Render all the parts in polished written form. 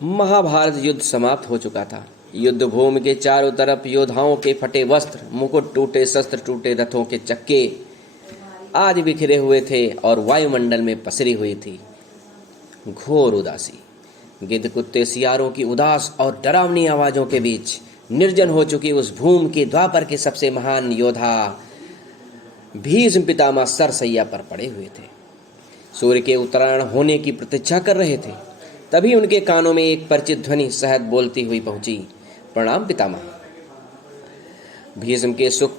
महाभारत युद्ध समाप्त हो चुका था। युद्ध भूमि के चारों तरफ योद्धाओं के फटे वस्त्र, मुकुट टूटे, शस्त्र टूटे, रथों के चक्के आदि बिखरे हुए थे और वायुमंडल में पसरी हुई थी घोर उदासी। गिद्ध, कुत्ते, सियारों की उदास और डरावनी आवाजों के बीच निर्जन हो चुकी उस भूमि के द्वापर के सबसे महान योद्धा भीष्म पितामह सरसैया पर पड़े हुए थे। सूर्य के उत्तरायण होने की प्रतीक्षा कर रहे थे। तभी उनके कानों में एक परिचित ध्वनि सहज बोलती हुई पहुंची, प्रणाम पितामह। भीष्म के सुख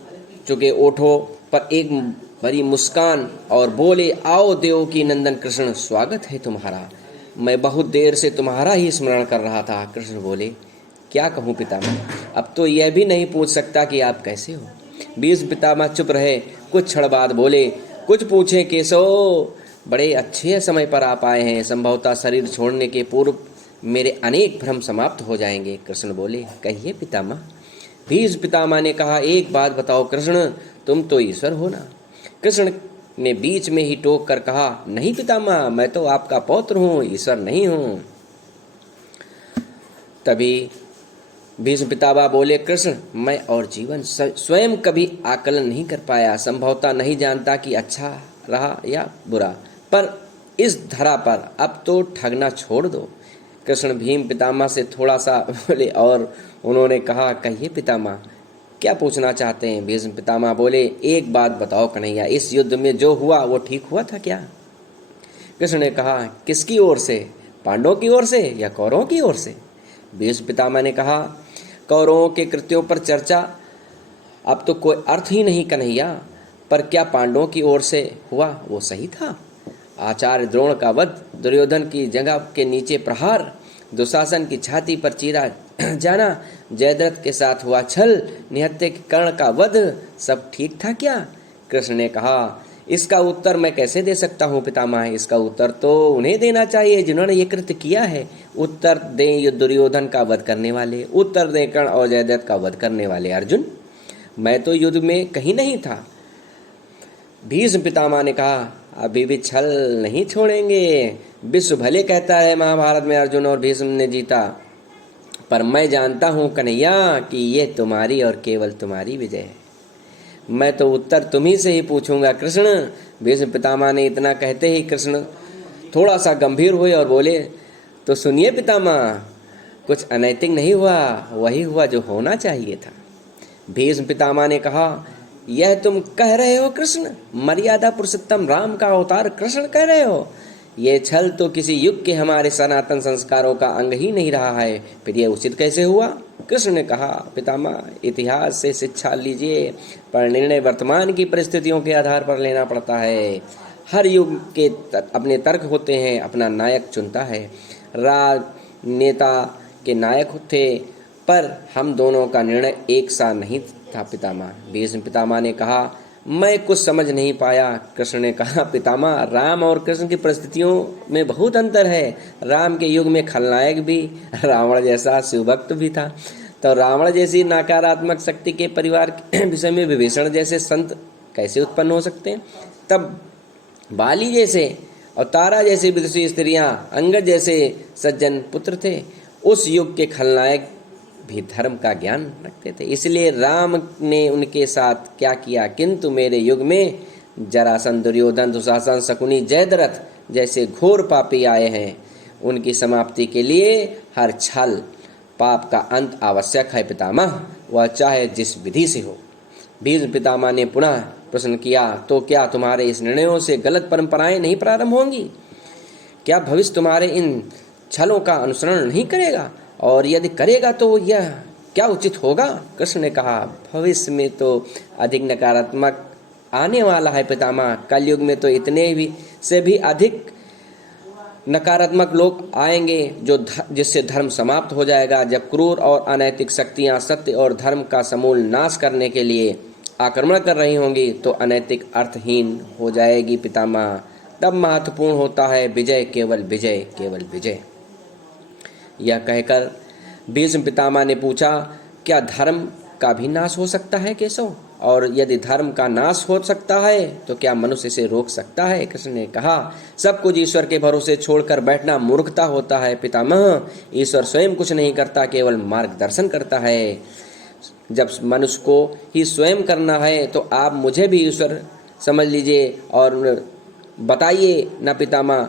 चुके ओठों पर एक बड़ी मुस्कान और बोले, आओ देव की नंदन कृष्ण, स्वागत है तुम्हारा। मैं बहुत देर से तुम्हारा ही स्मरण कर रहा था। कृष्ण बोले, क्या कहूँ पितामह, अब तो यह भी नहीं पूछ सकता कि आप कैसे हो। भीष्म पितामह चुप रहे। कुछ क्षण बाद बोले, कुछ पूछें केशव, बड़े अच्छे समय पर आप आए हैं। संभवतः शरीर छोड़ने के पूर्व मेरे अनेक भ्रम समाप्त हो जाएंगे। कृष्ण बोले, कहिए पितामह। भीष्म पितामह ने कहा, एक बात बताओ कृष्ण, तुम तो ईश्वर हो ना। कृष्ण ने बीच में ही टोक कर कहा, नहीं पितामह, मैं तो आपका पौत्र हूँ, ईश्वर नहीं हूँ। तभी भीष्म पितामह बोले, कृष्ण, मैं और जीवन स्वयं कभी आकलन नहीं कर पाया। संभवतः नहीं जानता कि अच्छा रहा या बुरा, पर इस धरा पर अब तो ठगना छोड़ दो। कृष्ण भीम पितामह से थोड़ा सा बोले और उन्होंने कहा, कहिए पितामह, क्या पूछना चाहते हैं। भीष्म पितामह बोले, एक बात बताओ कन्हैया, इस युद्ध में जो हुआ वो ठीक हुआ था क्या। कृष्ण ने कहा, किसकी ओर से, पांडवों की ओर से या कौरवों की ओर से। भीष्म पितामह ने कहा, कौरवों के कृत्यों पर चर्चा अब तो कोई अर्थ ही नहीं कन्हैया, पर क्या पांडवों की ओर से हुआ वो सही था। आचार्य द्रोण का वध, दुर्योधन की जगह के नीचे प्रहार, दुशासन की छाती पर चीरा जाना, जयद्रथ के साथ हुआ छल, निहत्थे के कर्ण का वध, सब ठीक था क्या। कृष्ण ने कहा, इसका उत्तर मैं कैसे दे सकता हूँ पितामह, इसका उत्तर तो उन्हें देना चाहिए जिन्होंने ये कृत्य किया है। उत्तर दें दुर्योधन का वध करने वाले, उत्तर दें कर्ण और जयद्रथ का वध करने वाले अर्जुन। मैं तो युद्ध में कहीं नहीं था। भीष्म पितामह ने कहा, अभी भी छल नहीं छोड़ेंगे। विश्व भले कहता है महाभारत में अर्जुन और भीष्म ने जीता, पर मैं जानता हूँ कन्हैया कि ये तुम्हारी और केवल तुम्हारी विजय है। मैं तो उत्तर तुम्ही से ही पूछूंगा कृष्ण। भीष्म पितामह ने इतना कहते ही कृष्ण थोड़ा सा गंभीर हुए और बोले, तो सुनिए पितामह, कुछ अनैतिक नहीं हुआ, वही हुआ जो होना चाहिए था। भीष्म पितामह ने कहा, यह तुम कह रहे हो कृष्ण, मर्यादा पुरुषोत्तम राम का अवतार कृष्ण कह रहे हो। ये छल तो किसी युग के हमारे सनातन संस्कारों का अंग ही नहीं रहा है, फिर यह उचित कैसे हुआ। कृष्ण ने कहा, पितामह, इतिहास से शिक्षा लीजिए, पर निर्णय वर्तमान की परिस्थितियों के आधार पर लेना पड़ता है। हर युग के अपने तर्क होते हैं, अपना नायक चुनता है। राजनेता के नायक थे, पर हम दोनों का निर्णय एक सा नहीं था पितामह। भीष्म पितामह ने कहा, मैं कुछ समझ नहीं पाया। कृष्ण ने कहा, पितामह, राम और कृष्ण की परिस्थितियों में बहुत अंतर है। राम के युग में खलनायक भी रावण जैसा शिवभक्त भी था, तो रावण जैसी नकारात्मक शक्ति के परिवार के विषय में विभीषण जैसे संत कैसे उत्पन्न हो सकते हैं। तब बाली जैसे और तारा जैसी विदुषी स्त्रियां, अंगद जैसे सज्जन पुत्र थे। उस युग के खलनायक भी धर्म का ज्ञान रखते थे, इसलिए राम ने उनके साथ क्या किया। किंतु मेरे युग में जरासंध, दुर्योधन, दुशासन, शकुनी, जयद्रथ जैसे घोर पापी आए हैं। उनकी समाप्ति के लिए हर छल पाप का अंत आवश्यक है पितामह, वह चाहे जिस विधि से हो। भीष्म पितामह ने पुनः प्रश्न किया, तो क्या तुम्हारे इस निर्णयों से गलत परंपराएं नहीं प्रारंभ होंगी। क्या भविष्य तुम्हारे इन छलों का अनुसरण नहीं करेगा, और यदि करेगा तो यह क्या उचित होगा। कृष्ण ने कहा, भविष्य में तो अधिक नकारात्मक आने वाला है पितामह। कलयुग में तो इतने भी से भी अधिक नकारात्मक लोग आएंगे जिससे धर्म समाप्त हो जाएगा। जब क्रूर और अनैतिक शक्तियां सत्य और धर्म का समूल नाश करने के लिए आक्रमण कर रही होंगी, तो अनैतिक अर्थहीन हो जाएगी पितामह। तब महत्वपूर्ण होता है विजय, केवल विजय, केवल विजय। यह कहकर भीष्म पितामह ने पूछा, क्या धर्म का भी नाश हो सकता है केशव, और यदि धर्म का नाश हो सकता है तो क्या मनुष्य इसे रोक सकता है? कृष्ण ने कहा, सब कुछ ईश्वर के भरोसे छोड़कर बैठना मूर्खता होता है पितामह। ईश्वर स्वयं कुछ नहीं करता, केवल मार्गदर्शन करता है। जब मनुष्य को ही स्वयं करना है तो आप मुझे भी ईश्वर समझ लीजिए और बताइए ना पितामह,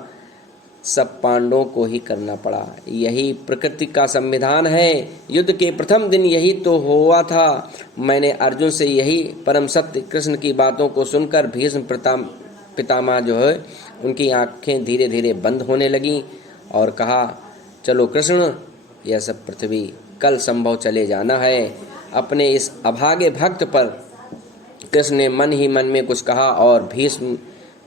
सब पांडवों को ही करना पड़ा। यही प्रकृति का संविधान है। युद्ध के प्रथम दिन यही तो हुआ था। मैंने अर्जुन से यही परम सत्य कृष्ण की बातों को सुनकर भीष्म पितामह जो है उनकी आंखें धीरे धीरे बंद होने लगीं और कहा, चलो कृष्ण, यह सब पृथ्वी कल संभव चले जाना है। अपने इस अभागे भक्त पर कृष्ण ने मन ही मन में कुछ कहा और भीष्म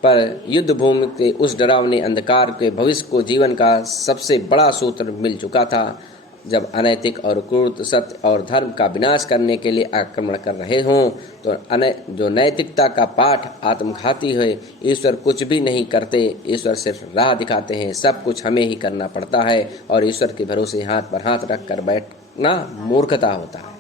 पर युद्ध भूमि के उस डरावने अंधकार के भविष्य को जीवन का सबसे बड़ा सूत्र मिल चुका था। जब अनैतिक और क्रूर सत्य और धर्म का विनाश करने के लिए आक्रमण कर रहे हों तो जो नैतिकता का पाठ आत्मघाती है। ईश्वर कुछ भी नहीं करते, ईश्वर सिर्फ राह दिखाते हैं। सब कुछ हमें ही करना पड़ता है और ईश्वर के भरोसे हाथ पर हाथ रख कर बैठना मूर्खता होता है।